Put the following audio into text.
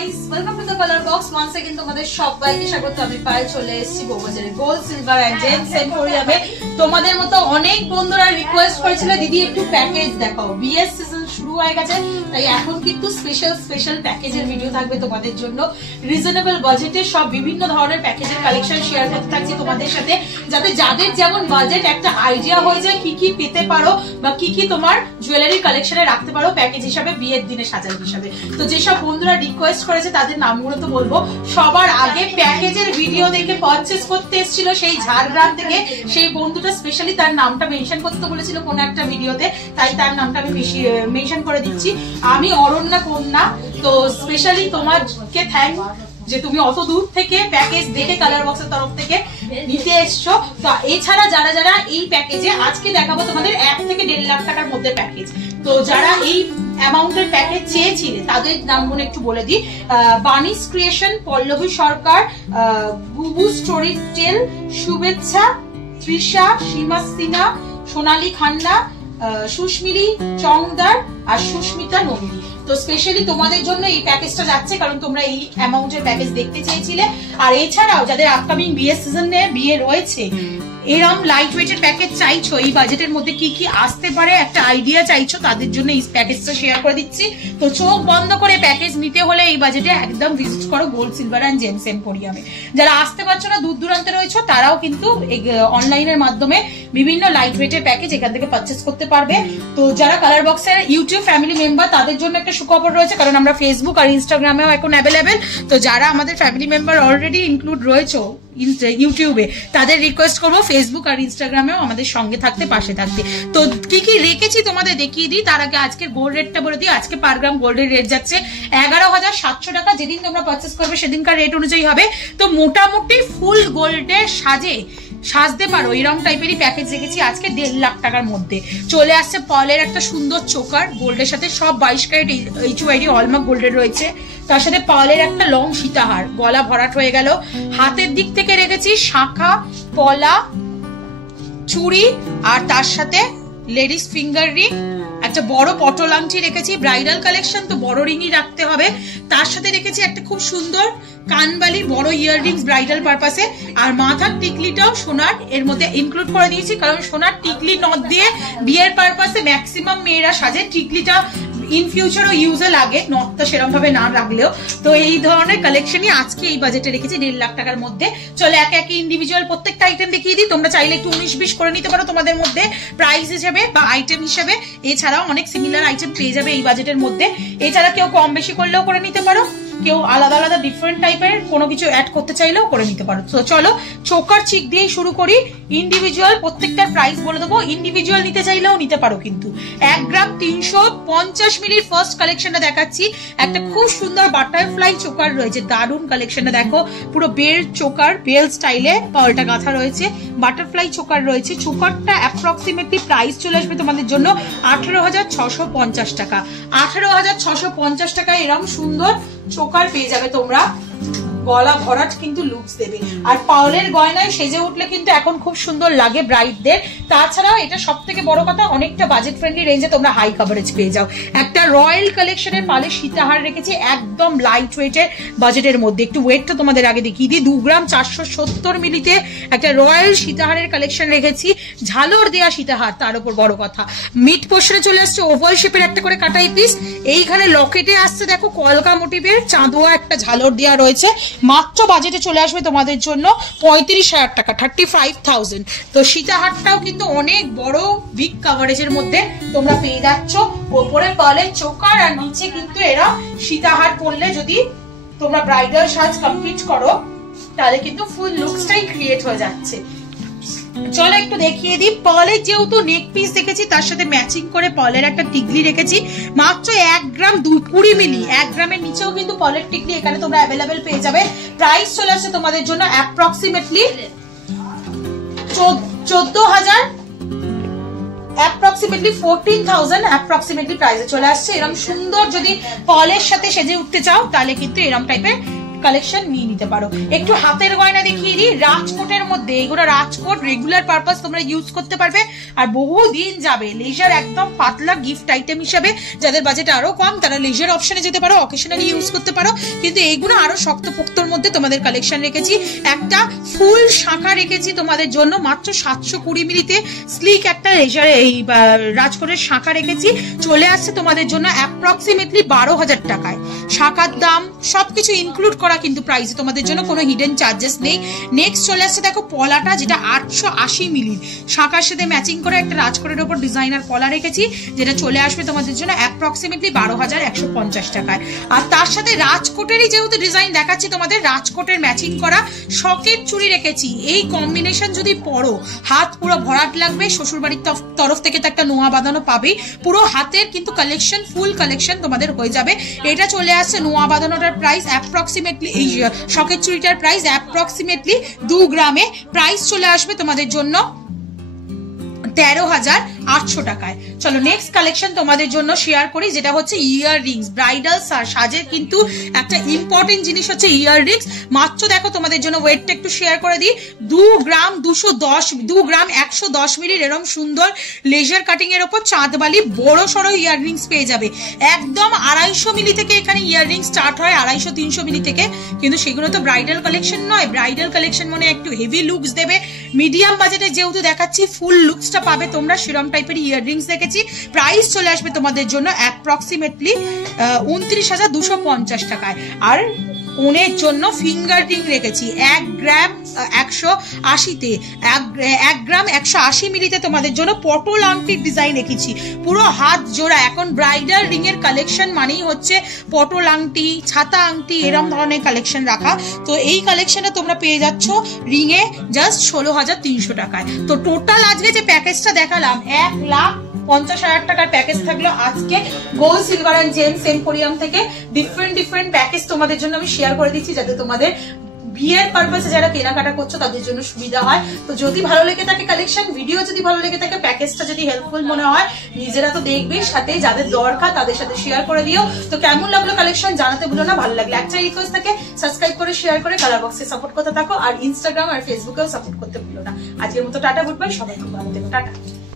guys, welcome to the color box. Once again তোমাদের সবাইকে স্বাগত। আমি পায়ে চলে এসেছি বউবাজারে গোল্ড সিলভার এন্ড জেমস এম্পোরিয়ামে। তোমাদের মতো অনেক বন্ধুরা রিকোয়েস্ট করেছিল দিদি একটু প্যাকেজ দেখাও, বিএস সিজন শুরু হয়ে গেছে, তাই এখন কিন্তু স্পেশাল প্যাকেজের ভিডিও থাকবে তোমাদের জন্য। রিজনেবল বাজেটে সব বিভিন্ন ধরনের প্যাকেজের কালেকশন শেয়ার করতে থাকছি তোমাদের সাথে, যাতে যাদের যেমন বাজেট একটা আইডিয়া হয়ে যায় কি কি পেতে পারো বা কি কি তোমার জুয়েলারি কালেকশনে রাখতে পারো প্যাকেজ হিসাবে, বিয়ের দিনে সাজার হিসাবে। তো যেসব বন্ধুরা রিকোয়েস্ট করেছে তাদের নামগুলো তো বলবো। সবার আগে প্যাকেজের ভিডিও দেখে পারচেজ করতে এসেছিল সেই ঝাড়গ্রাম থেকে সেই বন্ধুটা, স্পেশালি তার নামটা মেনশন করতে বলেছিল কোন একটা ভিডিওতে, তাই তার নামটা আমি বেশি মেনশন করে দিচ্ছি। আমি অরণ্যা কন্যা। তো স্পেশালি তোমাকে থ্যাংক যে তুমি অত দূর থেকে প্যাকেজ দেখে কালার বক্সের তরফ থেকে নিতে এসছো। তো এছাড়া যারা যারা এই প্যাকেজে আজকে দেখাবো তোমাদের 1 থেকে 1.5 লাখ টাকার মধ্যে প্যাকেজ, তো যারা এই অ্যামাউন্টের প্যাকেজ চেয়েছিলে তাদের নামগুলো একটু বলে দিই। বানিস ক্রিয়েশন, পল্লবী সরকার, বুবু স্টোরি টেল, শুভেচ্ছা, তৃষা, সীমা সিনহা, সোনালী খান্না, সুস্মিরি চংদার আর সুস্মিতা নন্দিনী। তো স্পেশালি তোমাদের জন্য এই প্যাকেজটা যাচ্ছে, কারণ তোমরা এই অ্যামাউন্টের প্যাকেজ দেখতে চেয়েছিলে। আর এছাড়াও যাদের আপকামিং বিয়ে সিজনে বিয়ে রয়েছে, এরকম লাইট ওয়েটের প্যাকেজ চাইছো, এই বাজেটের মধ্যে কি কি আসতে পারে একটা আইডিয়া চাইছো, তাদের জন্য এই প্যাকেজটা শেয়ার করে দিচ্ছি। তো চোখ বন্ধ করে প্যাকেজ নিতে হলে এই বাজেটে একদম ভিজিট করো গোল্ড সিলভার এন্ড জেমস এম্পোরিয়ামে। যারা আসতে পারছো না, দূর দূরান্তে রয়েছো, তারাও কিন্তু অনলাইনের মাধ্যমে বিভিন্ন লাইট ওয়েটের প্যাকেজ এখান থেকে পারচেস করতে পারবে। তো যারা কালার বক্সের ইউটিউব ফ্যামিলি মেম্বার তাদের জন্য একটা সুখবর রয়েছে, কারণ আমরা ফেসবুক আর ইনস্টাগ্রামেও এখন অ্যাভেলেবেল। তো যারা আমাদের ফ্যামিলি মেম্বার অলরেডি ইনক্লুড রয়েছে ইউটিউবে, তাদের রিকোয়েস্ট করবো ফেসবুক আর ইনস্টাগ্রামেও আমাদের সঙ্গে থাকতে, পাশে থাকতে। তো কি কি রেখেছি তোমাদের দেখিয়ে দিই, তার আগে আজকের গোল্ড রেটটা বলে দিই। আজকে পার গ্রাম গোল্ডের রেট যাচ্ছে 11,700 টাকা। যেদিন তোমরা পারচেস করবে সেদিনকার রেট অনুযায়ী হবে। তো মোটামুটি ফুল গোল্ডের সাজতে পারো এরকম টাইপেরই প্যাকেজ রেখেছি আজকে 1.5 লাখ টাকার মধ্যে। চলে আসছে পার্লের একটা সুন্দর চোকার গোল্ডের সাথে, সব 22 ক্যারেট HYD হলমার্ক গোল্ডের রয়েছে। তার সাথে পার্লের একটা লং সীতাহার, গলা ভরাট হয়ে গেল। হাতের দিক থেকে রেখেছি শাঁখা, পলা, চুড়ি আর তার সাথে লেডিস ফিঙ্গার রিং, একটা বড় পটল আংটি রেখেছি। ব্রাইডাল কালেকশন তো বড় রিংই রাখতে হবে। তার সাথে রেখেছি একটা খুব সুন্দর কানবালি, বড় ইয়াররিংস ব্রাইডাল পারপাসে। আর মাথার টিকলিটাও সোনার এর মধ্যে ইনক্লুড করে দিয়েছি, কারণ সোনার টিকলি নথ দিয়ে বিয়ের পারপাসে ম্যাক্সিমাম মেয়েরা সাজে। টিকলিটা ইন ফিউচারও ইউজে লাগে, নথটা সেরকম ভাবে না রাখলেও। তো এই ধরনের কালেকশনই আজকে এই বাজেটে রেখেছি 1.5 লাখ টাকার মধ্যে। চলে একে একে ইন্ডিভিজুয়াল প্রত্যেকটা আইটেম দেখিয়ে দিই। তোমরা চাইলে একটু 19-20 করে নিতে পারো তোমাদের মধ্যে প্রাইস হিসেবে বা আইটেম হিসেবে। এছাড়াও অনেক সিমিলার আইটেম পেয়ে যাবে এই বাজেটের মধ্যে। এছাড়া কেউ কম বেশি করলেও করে নিতে পারো, কেউ আলাদা আলাদা ডিফারেন্ট টাইপের কোনো কিছু অ্যাড করতে চাইলেও করে নিতে পারো। তো চলো চোকার চিক দিয়েই শুরু করি। ইন্ডিভিজুয়াল প্রত্যেকটার প্রাইস বলে দেবো, ইন্ডিভিজুয়াল নিতে চাইলেও নিতে পারো কিন্তু। 1 গ্রাম 350 মিলির ফার্স্ট কালেকশনটা দেখাচ্ছি। একটা খুব সুন্দর বাটারফ্লাই চোকার রয়েছে, দারুণ কালেকশনটা দেখো। পুরো বেল চোকার, বেল স্টাইলে পার্লটা গাঁথা রয়েছে, বাটারফ্লাই চোকার রয়েছে। চোকারটা অ্যাপ্রক্সিমেটলি প্রাইস চলে আসবে তোমাদের জন্য 18,650 টাকা। 18,650 টাকায় এরকম সুন্দর চোকার পেয়ে যাবে তোমরা। গলা ভরাট কিন্তু লুকস দেবে। আর পার্লের গয়নায় সেজে উঠলে কিন্তু এখন খুব সুন্দর লাগে ব্রাইডদের। তাছাড়াও এটা সব থেকে বড় কথা, অনেকটা বাজেট ফ্রেন্ডলি রেঞ্জে তোমরা হাই কভারেজ পেয়ে যাও। একটা রয়্যাল কালেকশনের পার্লের সীতাহার রেখেছি একদম লাইট ওয়েটের বাজেটের মধ্যে। একটু ওয়েটটা তোমাদের আগে দেখিয়ে দিই। 2 গ্রাম 470 মিলিতে একটা রয়্যাল সীতাহারের কালেকশন রেখেছি, ঝালর দেওয়া সীতাহার। তার উপর বড় কথা মিড পোর্শনে চলে আসছে ওভাল শেপের একটা করে কাটাই পিস। এইখানে লকেটে আসছে দেখো কলকা মোটিভের চাঁদোয়া একটা ঝালর দেওয়া রয়েছে। মাত্র বাজেটে চলে আসবে তোমাদের জন্য 35,000 টাকা, 35,000। তো সীতাহারটাও কিন্তু অনেক বড় বিগ কাভারেজের মধ্যে তোমরা পেয়ে যাচ্ছ। ওপরে পার্লের চোকার আর নিচে কিন্তু এরা সীতাহার পরলে যদি তোমরা ব্রাইডাল সাজ কমপ্লিট করো, তাহলে কিন্তু ফুল লুকসটাই ক্রিয়েট হয়ে যাচ্ছে। চলো একটু দেখিয়ে দিই। পার্লের যেহেতু নেক পিস দেখেছি, তার সাথে ম্যাচিং করে পার্লের একটা টিকলি রেখেছি। মাত্র 1 গ্রাম 20 মিলি, 1 গ্রামের নিচেও কিন্তু পার্লের টিকলি এখানে তোমরা অ্যাভেলেবেল পেয়ে যাবে। প্রাইস চলে আসছে তোমাদের জন্য অ্যাপ্রক্সিমেটলি 14,000, অ্যাপ্রক্সিমেটলি 14,000 অ্যাপ্রক্সিমেটলি প্রাইসে চলে আসছে। এরকম সুন্দর যদি পার্লের সাথে সেজে উঠতে চাও, তাহলে কিন্তু এরকম টাইপের কালেকশন নিয়ে নিতে পারো। একটু হাতের গয়না দেখিয়ে দিই, রাজকোটের মধ্যে। এগুলো রাজকোট, রেগুলার পারপাস তোমরা ইউজ করতে পারবে আর বহুদিন যাবে। লেজার একদম পাতলা গিফট আইটেম হিসেবে, যাদের বাজেট আরো কম তারা লেজার অপশনে যেতে পারো, অকেশনালি ইউজ করতে পারো। কিন্তু এইগুলো আরো শক্তপোক্তর মধ্যে তোমাদের কালেকশন রেখেছি। একটা ফুল শাখা রেখেছি তোমাদের জন্য মাত্র 720 মিলিতে, স্লিক একটা লেজার এই রাজকোটের শাখা রেখেছি। চলে আসছে তোমাদের জন্য অ্যাপ্রক্সিমেটলি 12,000 টাকায়। শাখার দাম সবকিছু ইনক্লুড করা কিন্তু প্রাইসে, তোমাদের জন্য কোনো হিডেন চার্জেস নেই। নেক্সট চলে আসছে দেখো পলাটা, যেটা 880 মিলি শাখার সাথে ম্যাচিং করে একটা রাজকোটের উপর ডিজাইনার পলা রেখেছি, যেটা চলে আসবে তোমাদের জন্য অ্যাপ্রক্সিমেটলি 12,150 টাকায়। আর তার সাথে রাজকোটেরই যেহেতু ডিজাইন দেখাচ্ছি তোমাদের, রাজকোটের ম্যাচিং করা সকেট চুড়ি রেখেছি। এই কম্বিনেশন যদি পরো হাত পুরো ভরাট লাগবে। শ্বশুরবাড়ির তরফ থেকে তো একটা নোয়া বাঁধানো পাবেই, পুরো হাতের কিন্তু কালেকশন, ফুল কালেকশন তোমাদের হয়ে যাবে। এটা চলে আসছে নোয়া বাঁধানোটার প্রাইস অ্যাপ্রক্সিমেটলি, এই সকেট চুড়িটার প্রাইস অ্যাপ্রক্সিমেটলি 2 গ্রামে প্রাইস চলে আসবে তোমাদের জন্য 13,800 টাকায়। চলো নেক্সট কালেকশন তোমাদের জন্য শেয়ার করি, যেটা হচ্ছে ইয়ার রিংস। ব্রাইডাল সাজের কিন্তু একটা ইম্পর্টেন্ট জিনিস হচ্ছে ইয়ার রিংস। মাত্র দেখো তোমাদের জন্য ওয়েটটা একটু শেয়ার করে দিই, 2 গ্রাম 110 মিলির এরকম সুন্দর লেজার কাটিং এর ওপর চাঁদবালি বড় সড়ো ইয়ার রিংস পেয়ে যাবে। একদম 250 মিলি থেকে এখানে ইয়ার রিংস স্টার্ট হয়, 250-300 মিলি থেকে। কিন্তু সেগুলো তো ব্রাইডাল কালেকশন নয়। ব্রাইডাল কালেকশন মানে একটু হেভি লুকস দেবে। মিডিয়াম বাজেটে যেহেতু দেখাচ্ছি, ফুল লুকসটা পাবে তোমরা, সেরকম টাইপের ইয়ার রিংস দেখেছি। প্রাইস চলে আসবে তোমাদের জন্য অ্যাপ্রক্সিমেটলি 29,250 টাকায়। আর কোণের জন্য ফিঙ্গার রিং রেখেছি 1 গ্রাম 180-তে, 1 গ্রাম 180 মিলিতে তোমাদের জন্য পটল আংটির ডিজাইন রেখেছি, পুরো হাত জোড়া। এখন ব্রাইডাল রিং এর কালেকশন মানেই হচ্ছে পটল আংটি, ছাতা আংটি, এরম ধরনের কালেকশন রাখা। তো এই কালেকশনে তোমরা পেয়ে যাচ্ছ রিং এ জাস্ট 16,300 টাকায়। তো টোটাল আজকে যে প্যাকেজটা দেখালাম 1,50,000 টাকার প্যাকেজ থাকলো আজকে gold silver and gems emporium থেকে। ডিফারেন্ট প্যাকেজ তোমাদের জন্য আমি শেয়ার করে দিচ্ছি, যাতে তোমাদের বিয়ের পারপাসে যারা কেনাকাটা করছো তাদের জন্য সুবিধা হয়। তো যদি ভালো লেগে থাকে কালেকশন, ভিডিও যদি ভালো লেগে থাকে, প্যাকেজটা যদি হেল্পফুল মনে হয়, নিজেরা তো দেখবে, সাথে যাদের দরকার তাদের সাথে শেয়ার করে দিও। তো কেমন লাগলো কালেকশন জানাতে ভুলো না। ভালো লাগলে একটা রিকোয়েস্ট থাকে, সাবস্ক্রাইব করে শেয়ার করে কালার বক্সে সাপোর্ট করতে থাকো, আর ইনস্টাগ্রাম আর ফেসবুকেও সাপোর্ট করতে ভুলো না। আজকের মতো টাটা, গুড বাই, সবাই খুব ভালো থেকো, টাটা।